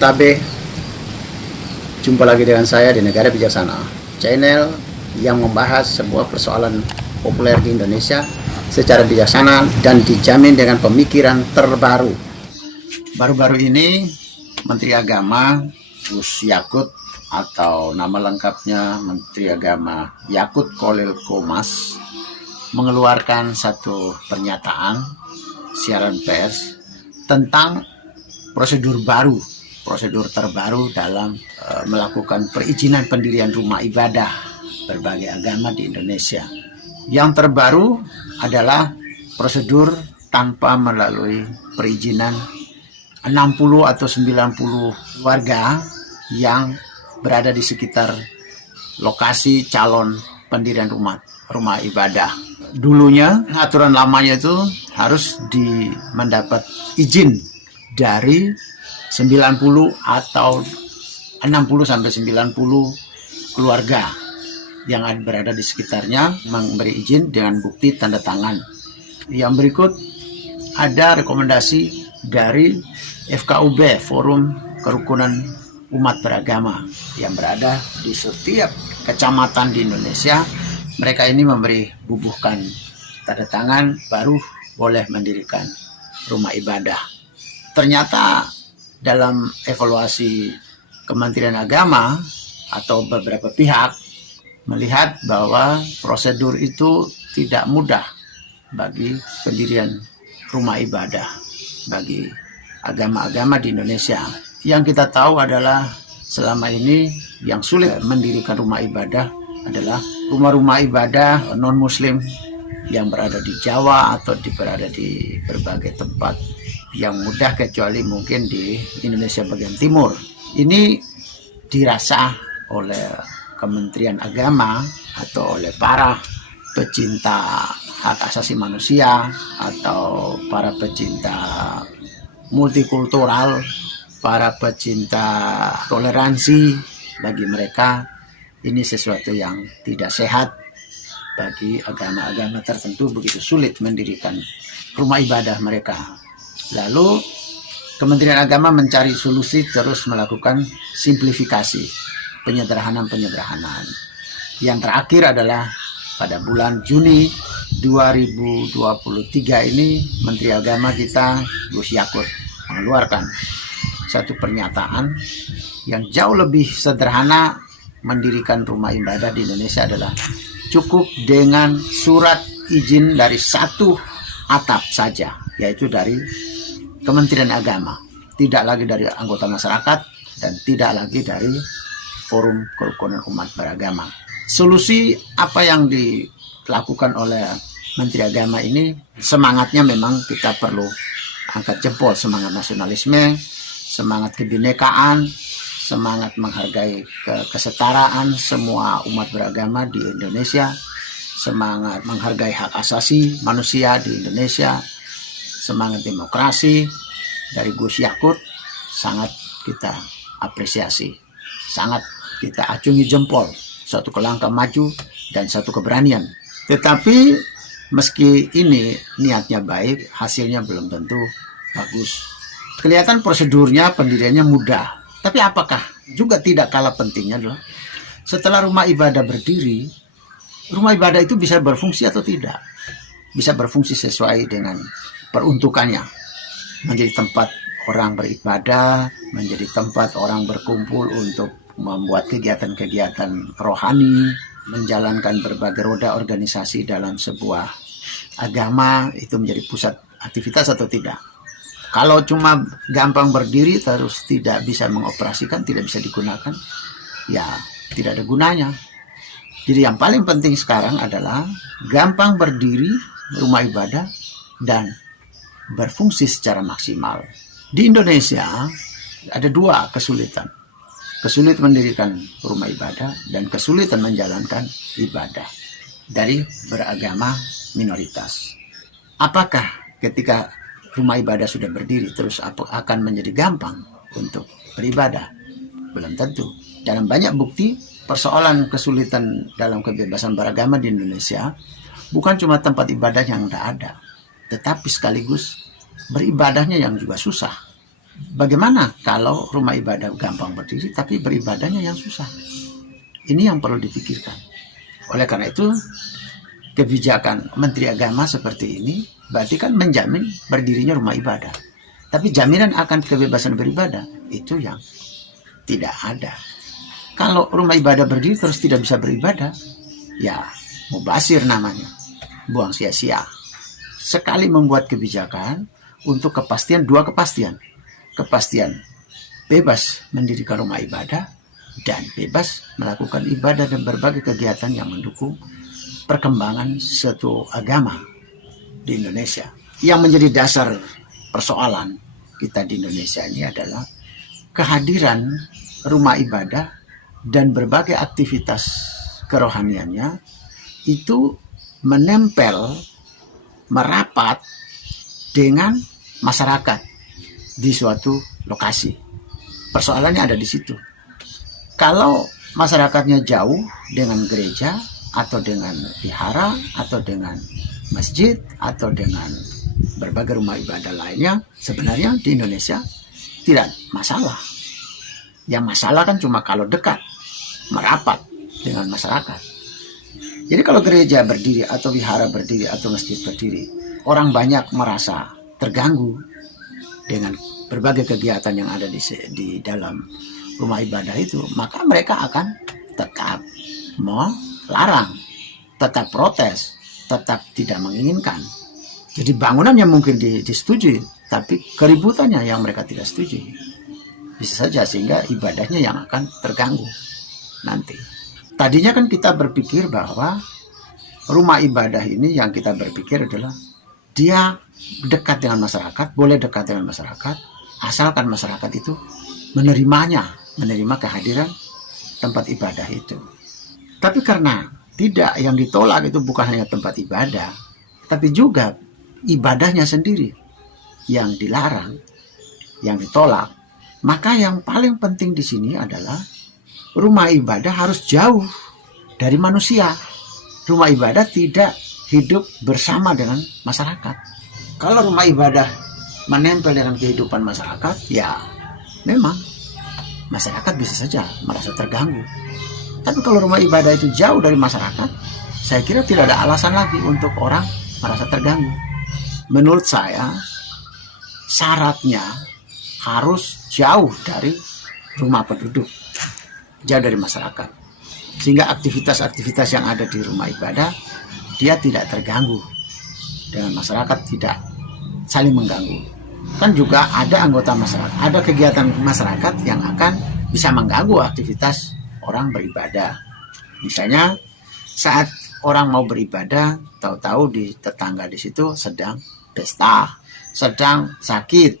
Tabe, jumpa lagi dengan saya di Negara Bijaksana, channel yang membahas sebuah persoalan populer di Indonesia secara bijaksana dan dijamin dengan pemikiran terbaru. Baru-baru ini Menteri Agama Gus Yakut, atau nama lengkapnya Menteri Agama Yakut Kholil Qomas, mengeluarkan satu pernyataan siaran pers tentang prosedur terbaru dalam melakukan perizinan pendirian rumah ibadah berbagai agama di Indonesia. Yang terbaru adalah prosedur tanpa melalui perizinan 60 atau 90 warga yang berada di sekitar lokasi calon pendirian rumah ibadah. Dulunya aturan lamanya itu harus mendapat izin dari 90 atau 60 sampai 90 keluarga yang berada di sekitarnya memberi izin dengan bukti tanda tangan. Yang berikut ada rekomendasi dari FKUB, Forum Kerukunan Umat Beragama, yang berada di setiap kecamatan di Indonesia. Mereka ini bubuhkan tanda tangan baru boleh mendirikan rumah ibadah. Ternyata dalam evaluasi Kementerian Agama atau beberapa pihak melihat bahwa prosedur itu tidak mudah bagi pendirian rumah ibadah bagi agama-agama di Indonesia. Yang kita tahu adalah selama ini yang sulit mendirikan rumah ibadah adalah rumah-rumah ibadah non-muslim yang berada di Jawa atau berada di berbagai tempat yang mudah, kecuali mungkin di Indonesia bagian timur. Ini dirasa oleh Kementerian Agama atau oleh para pecinta hak asasi manusia atau para pecinta multikultural, para pecinta toleransi. Bagi mereka ini sesuatu yang tidak sehat. Bagi agama-agama tertentu begitu sulit mendirikan rumah ibadah mereka. Lalu Kementerian Agama mencari solusi, terus melakukan simplifikasi, penyederhanaan. Yang terakhir adalah pada bulan Juni 2023 ini Menteri Agama kita Gus Yakut mengeluarkan satu pernyataan yang jauh lebih sederhana. Mendirikan rumah ibadah di Indonesia adalah cukup dengan surat izin dari satu atap saja, yaitu dari Kementerian Agama, tidak lagi dari anggota masyarakat dan tidak lagi dari Forum Kerukunan Umat Beragama. Solusi apa yang dilakukan oleh Menteri Agama ini, semangatnya memang kita perlu angkat jempol. Semangat nasionalisme, semangat kebinekaan, semangat menghargai kesetaraan semua umat beragama di Indonesia, semangat menghargai hak asasi manusia di Indonesia, semangat demokrasi dari Gus Yakut sangat kita apresiasi, sangat kita acungi jempol. Satu langkah maju dan satu keberanian. Tetapi meski ini niatnya baik, hasilnya belum tentu bagus. Kelihatan prosedurnya, pendiriannya mudah. Tapi apakah juga tidak kalah pentingnya adalah setelah rumah ibadah berdiri, rumah ibadah itu bisa berfungsi atau tidak? Bisa berfungsi sesuai dengan peruntukannya. Menjadi tempat orang beribadah, menjadi tempat orang berkumpul untuk membuat kegiatan-kegiatan rohani, menjalankan berbagai roda organisasi dalam sebuah agama, itu menjadi pusat aktivitas atau tidak? Kalau cuma gampang berdiri terus tidak bisa mengoperasikan, tidak bisa digunakan, ya tidak ada gunanya. Jadi yang paling penting sekarang adalah gampang berdiri rumah ibadah dan berfungsi secara maksimal. Di Indonesia ada dua kesulitan. Kesulitan mendirikan rumah ibadah dan kesulitan menjalankan ibadah dari beragama minoritas. Apakah ketika rumah ibadah sudah berdiri terus akan menjadi gampang untuk beribadah? Belum tentu. Dalam banyak bukti, persoalan kesulitan dalam kebebasan beragama di Indonesia bukan cuma tempat ibadah yang tidak ada, tetapi sekaligus beribadahnya yang juga susah. bagaimana kalau rumah ibadah gampang berdiri tapi beribadahnya yang susah? Ini yang perlu dipikirkan. Oleh karena itu, kebijakan Menteri Agama seperti ini berarti kan menjamin berdirinya rumah ibadah. Tapi jaminan akan kebebasan beribadah itu yang tidak ada. Kalau rumah ibadah berdiri terus tidak bisa beribadah, ya mubazir namanya, buang sia-sia. Sekali membuat kebijakan untuk kepastian, dua kepastian. Kepastian bebas mendirikan rumah ibadah dan bebas melakukan ibadah dan berbagai kegiatan yang mendukung perkembangan suatu agama di Indonesia. Yang menjadi dasar persoalan kita di Indonesia ini adalah kehadiran rumah ibadah dan berbagai aktivitas kerohaniannya itu menempel, merapat dengan masyarakat di suatu lokasi. Persoalannya ada di situ. Kalau masyarakatnya jauh dengan gereja atau dengan vihara atau dengan masjid atau dengan berbagai rumah ibadah lainnya, sebenarnya di Indonesia tidak masalah. Yang masalah kan cuma kalau dekat, merapat dengan masyarakat. Jadi kalau gereja berdiri atau vihara berdiri atau masjid berdiri, orang banyak merasa terganggu dengan berbagai kegiatan yang ada di dalam rumah ibadah itu, maka mereka akan tetap melarang, tetap protes, tetap tidak menginginkan. Jadi bangunannya mungkin disetujui, tapi keributannya yang mereka tidak setuju. Bisa saja sehingga ibadahnya yang akan terganggu nanti. Tadinya kan kita berpikir bahwa rumah ibadah ini yang kita berpikir adalah dia dekat dengan masyarakat, boleh dekat dengan masyarakat, asalkan masyarakat itu menerima kehadiran tempat ibadah itu. Tapi karena tidak, yang ditolak itu bukan hanya tempat ibadah, tapi juga ibadahnya sendiri yang dilarang, yang ditolak. Maka yang paling penting di sini adalah rumah ibadah harus jauh dari manusia. Rumah ibadah tidak hidup bersama dengan masyarakat. Kalau rumah ibadah menempel dengan kehidupan masyarakat, ya memang masyarakat bisa saja merasa terganggu. Tapi kalau rumah ibadah itu jauh dari masyarakat, saya kira tidak ada alasan lagi untuk orang merasa terganggu. Menurut saya, syaratnya harus jauh dari rumah penduduk, jauh dari masyarakat. Sehingga aktivitas-aktivitas yang ada di rumah ibadah, dia tidak terganggu dengan masyarakat, tidak saling mengganggu. Kan juga ada anggota masyarakat, ada kegiatan masyarakat yang akan bisa mengganggu aktivitas orang beribadah. Misalnya saat orang mau beribadah, tahu-tahu di tetangga di situ sedang pesta, sedang sakit,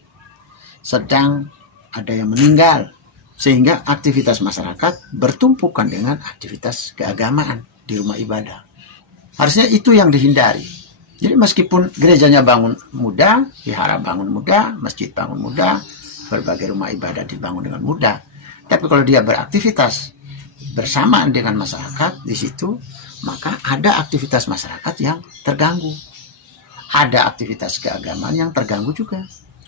sedang ada yang meninggal, sehingga aktivitas masyarakat bertumpukan dengan aktivitas keagamaan di rumah ibadah. Harusnya itu yang dihindari. Jadi meskipun gerejanya bangun mudah, vihara bangun mudah, masjid bangun mudah, berbagai rumah ibadah dibangun dengan mudah, tapi kalau dia beraktivitas bersamaan dengan masyarakat di situ, maka ada aktivitas masyarakat yang terganggu. Ada aktivitas keagamaan yang terganggu juga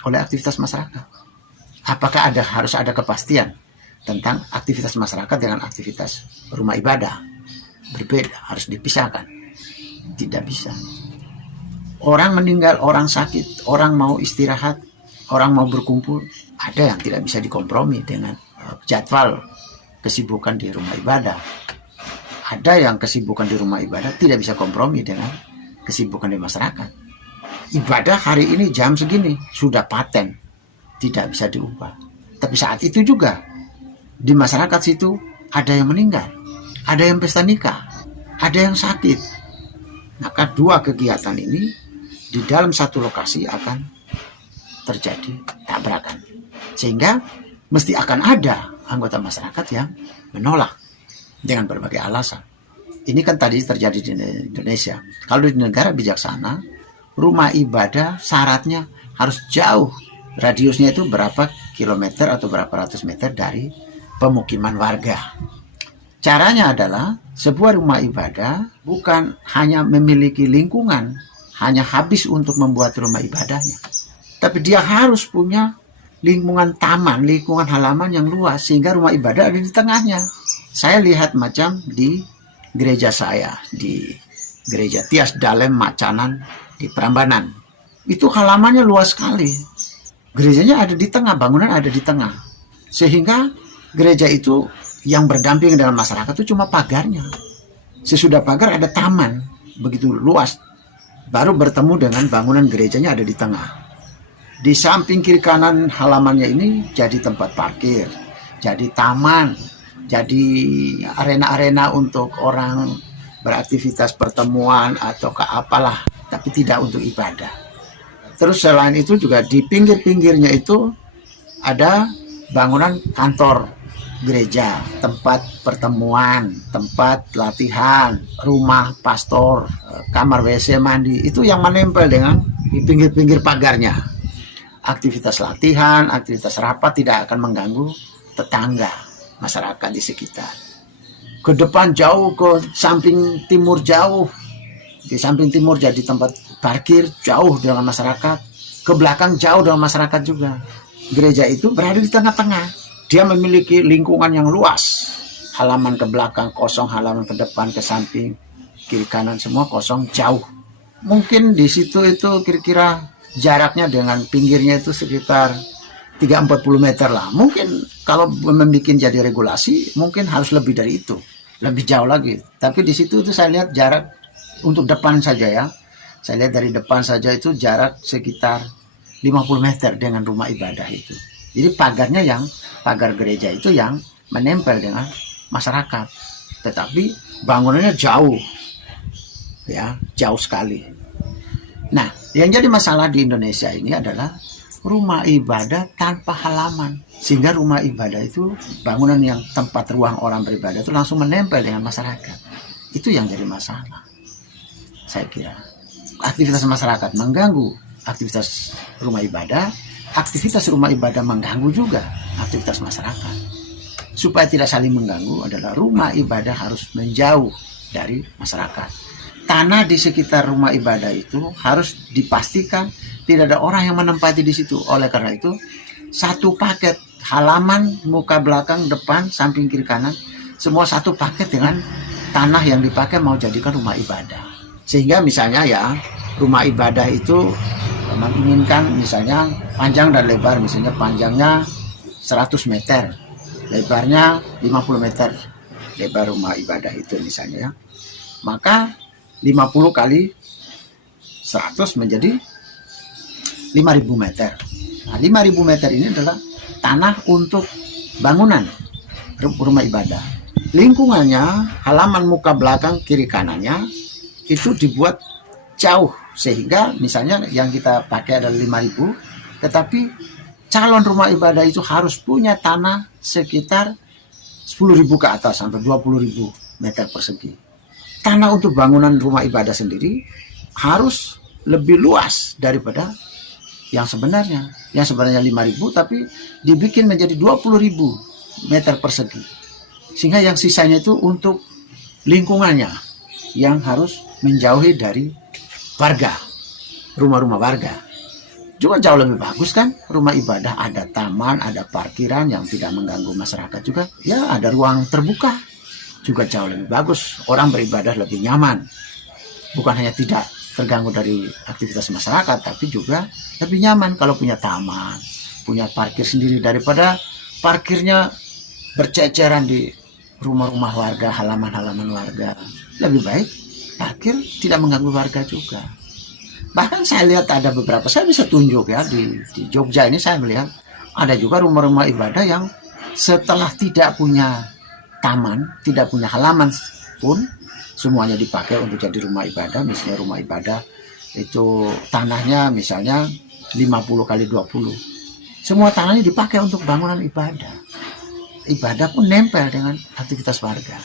oleh aktivitas masyarakat. Apakah harus ada kepastian tentang aktivitas masyarakat dengan aktivitas rumah ibadah? Berbeda, harus dipisahkan. Tidak bisa. Orang meninggal, orang sakit, orang mau istirahat, orang mau berkumpul, ada yang tidak bisa dikompromi dengan jadwal kesibukan di rumah ibadah. Ada yang kesibukan di rumah ibadah tidak bisa kompromi dengan kesibukan di masyarakat. Ibadah hari ini jam segini sudah paten, tidak bisa diubah. Tapi saat itu juga di masyarakat situ ada yang meninggal, ada yang pesta nikah, ada yang sakit. Maka dua kegiatan ini di dalam satu lokasi akan terjadi tabrakan, sehingga mesti akan ada anggota masyarakat yang menolak dengan berbagai alasan. Ini kan tadi terjadi di Indonesia. Kalau di negara bijaksana, rumah ibadah syaratnya harus jauh, radiusnya itu berapa kilometer atau berapa ratus meter dari pemukiman warga. Caranya adalah sebuah rumah ibadah bukan hanya memiliki lingkungan, hanya habis untuk membuat rumah ibadahnya, tapi dia harus punya lingkungan taman, lingkungan halaman yang luas, sehingga rumah ibadah ada di tengahnya. Saya lihat macam di gereja saya, di gereja Tias Dalem Macanan di Prambanan. Itu halamannya luas sekali. Gerejanya ada di tengah, bangunan ada di tengah. Sehingga gereja itu yang berdamping dengan masyarakat itu cuma pagarnya. Sesudah pagar ada taman, begitu luas. Baru bertemu dengan bangunan gerejanya ada di tengah. Di samping kiri kanan halamannya ini jadi tempat parkir, jadi taman, jadi arena-arena untuk orang beraktivitas pertemuan atau ke apalah, tapi tidak untuk ibadah. Terus selain itu juga di pinggir-pinggirnya itu ada bangunan kantor gereja, tempat pertemuan, tempat latihan, rumah pastor, kamar WC mandi, itu yang menempel dengan di pinggir-pinggir pagarnya. Aktivitas latihan, aktivitas rapat tidak akan mengganggu tetangga, masyarakat di sekitar. Ke depan jauh, ke samping timur jauh. Di samping timur jadi tempat parkir jauh dengan masyarakat. Ke belakang jauh dengan masyarakat juga. Gereja itu berada di tengah-tengah. Dia memiliki lingkungan yang luas. Halaman ke belakang kosong, halaman ke depan, ke samping, kiri kanan semua kosong, jauh. Mungkin di situ itu kira-kira jaraknya dengan pinggirnya itu sekitar 3-40 meter lah. Mungkin kalau membuat jadi regulasi mungkin harus lebih dari itu, lebih jauh lagi. Tapi di situ itu saya lihat jarak untuk depan saja ya. Saya lihat dari depan saja itu jarak sekitar 50 meter dengan rumah ibadah itu. Jadi pagar gereja itu yang menempel dengan masyarakat. Tetapi bangunannya jauh. Ya, jauh sekali. Nah, yang jadi masalah di Indonesia ini adalah rumah ibadah tanpa halaman. Sehingga rumah ibadah itu, bangunan yang tempat ruang orang beribadah itu langsung menempel dengan masyarakat. Itu yang jadi masalah, saya kira. Aktivitas masyarakat mengganggu aktivitas rumah ibadah, aktivitas rumah ibadah mengganggu juga aktivitas masyarakat. Supaya tidak saling mengganggu adalah rumah ibadah harus menjauh dari masyarakat. Tanah di sekitar rumah ibadah itu harus dipastikan tidak ada orang yang menempati di situ. Oleh karena itu, satu paket halaman, muka belakang, depan, samping, kiri, kanan, semua satu paket dengan tanah yang dipakai mau jadikan rumah ibadah. Sehingga misalnya ya, rumah ibadah itu menginginkan misalnya panjang dan lebar, misalnya panjangnya 100 meter, lebarnya 50 meter, lebar rumah ibadah itu misalnya ya. Maka 50 kali 100 menjadi 5.000 meter. Nah, 5.000 meter ini adalah tanah untuk bangunan rumah ibadah. Lingkungannya, halaman muka belakang, kiri kanannya, itu dibuat jauh. Sehingga misalnya yang kita pakai adalah 5.000, tetapi calon rumah ibadah itu harus punya tanah sekitar 10.000 ke atas, sampai 20.000 meter persegi. Tanah untuk bangunan rumah ibadah sendiri harus lebih luas daripada yang sebenarnya. Yang sebenarnya 5.000 tapi dibikin menjadi 20.000 meter persegi. Sehingga yang sisanya itu untuk lingkungannya yang harus menjauhi dari warga, rumah-rumah warga. Juga jauh lebih bagus kan, rumah ibadah ada taman, ada parkiran yang tidak mengganggu masyarakat juga. Ya, ada ruang terbuka. Juga jauh lebih bagus, orang beribadah lebih nyaman, bukan hanya tidak terganggu dari aktivitas masyarakat, tapi juga lebih nyaman kalau punya taman, punya parkir sendiri, daripada parkirnya berceceran di rumah-rumah warga, halaman-halaman warga. Lebih baik parkir tidak mengganggu warga juga. Bahkan saya lihat ada beberapa, saya bisa tunjuk ya, di Jogja ini saya melihat ada juga rumah-rumah ibadah yang setelah tidak punya taman, tidak punya halaman pun, semuanya dipakai untuk jadi rumah ibadah. Misalnya rumah ibadah itu tanahnya misalnya 50 kali 20, semua tanahnya dipakai untuk bangunan ibadah. Ibadah pun nempel dengan aktivitas warga.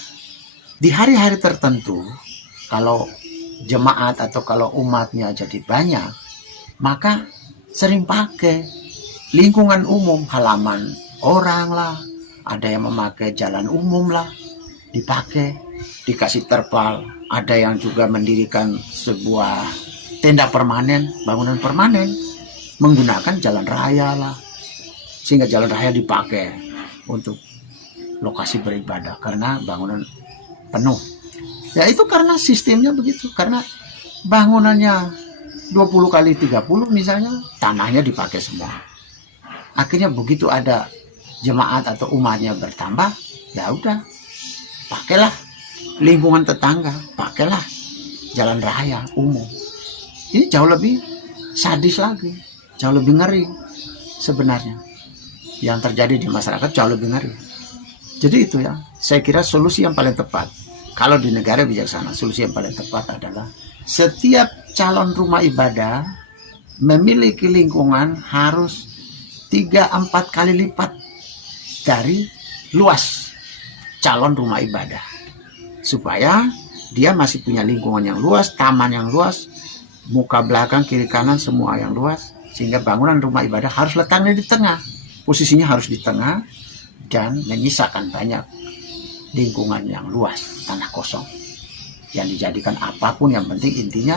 Di hari-hari tertentu, kalau jemaat atau kalau umatnya jadi banyak, maka sering pakai lingkungan umum, halaman orang lah, ada yang memakai jalan umum lah, dipakai, dikasih terpal. Ada yang juga mendirikan sebuah tenda permanen, bangunan permanen, menggunakan jalan raya lah. sehingga jalan raya dipakai untuk lokasi beribadah karena bangunan penuh. Ya itu karena sistemnya begitu, karena bangunannya 20 kali 30 misalnya, tanahnya dipakai semua. Akhirnya begitu ada jemaat atau umatnya bertambah, ya udah, pakailah lingkungan tetangga, pakailah jalan raya umum. Ini jauh lebih sadis lagi, jauh lebih ngeri sebenarnya. Yang terjadi di masyarakat jauh lebih ngeri. Jadi itu ya, saya kira solusi yang paling tepat kalau di negara bijaksana, solusi yang paling tepat adalah setiap calon rumah ibadah memiliki lingkungan harus 3-4 kali lipat dari luas calon rumah ibadah, supaya dia masih punya lingkungan yang luas, taman yang luas, muka belakang, kiri kanan semua yang luas, sehingga bangunan rumah ibadah harus letaknya di tengah, posisinya harus di tengah dan menyisakan banyak lingkungan yang luas, tanah kosong yang dijadikan apapun, yang penting intinya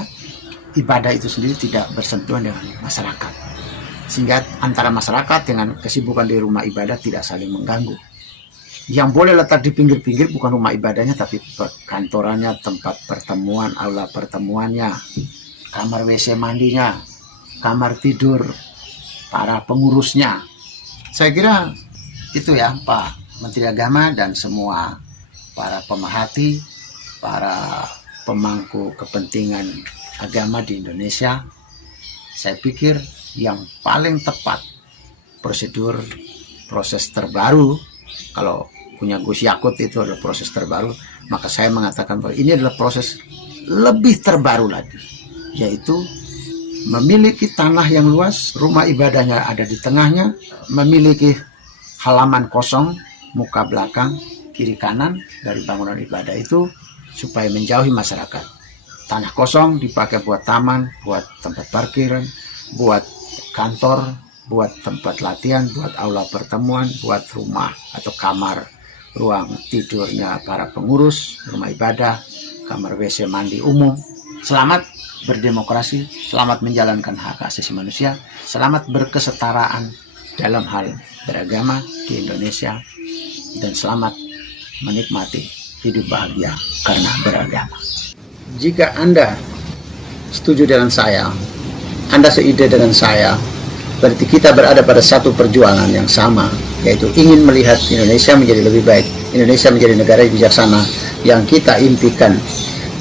ibadah itu sendiri tidak bersentuhan dengan masyarakat, sehingga antara masyarakat dengan kesibukan di rumah ibadah tidak saling mengganggu. Yang boleh letak di pinggir-pinggir bukan rumah ibadahnya, tapi kantorannya, tempat pertemuan, aula pertemuannya, kamar WC mandinya, kamar tidur para pengurusnya. Saya kira itu ya Pak Menteri Agama dan semua para pemerhati, para pemangku kepentingan agama di Indonesia. Saya pikir yang paling tepat proses terbaru, kalau punya Gus Yakut itu adalah proses terbaru, maka saya mengatakan bahwa ini adalah proses lebih terbaru lagi, yaitu memiliki tanah yang luas, rumah ibadahnya ada di tengahnya, memiliki halaman kosong, muka belakang, kiri kanan dari bangunan ibadah itu, supaya menjauhi masyarakat. Tanah kosong dipakai buat taman, buat tempat parkiran, buat kantor, buat tempat latihan, buat aula pertemuan, buat rumah atau kamar, ruang tidurnya para pengurus, rumah ibadah, kamar WC mandi umum. Selamat berdemokrasi, selamat menjalankan hak asasi manusia, selamat berkesetaraan dalam hal beragama di Indonesia, dan selamat menikmati hidup bahagia karena beragama. Jika Anda setuju dengan saya, Anda seide dengan saya, berarti kita berada pada satu perjuangan yang sama, yaitu ingin melihat Indonesia menjadi lebih baik, Indonesia menjadi negara yang bijaksana yang kita impikan.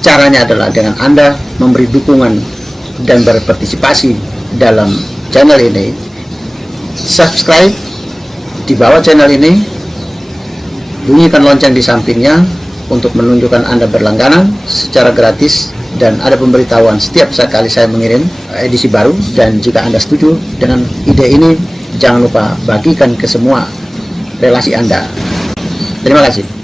Caranya adalah dengan Anda memberi dukungan dan berpartisipasi dalam channel ini. Subscribe di bawah channel ini, bunyikan lonceng di sampingnya untuk menunjukkan Anda berlangganan secara gratis, dan ada pemberitahuan setiap kali saya mengirim edisi baru. Dan jika Anda setuju dengan ide ini, jangan lupa bagikan ke semua relasi Anda. Terima kasih.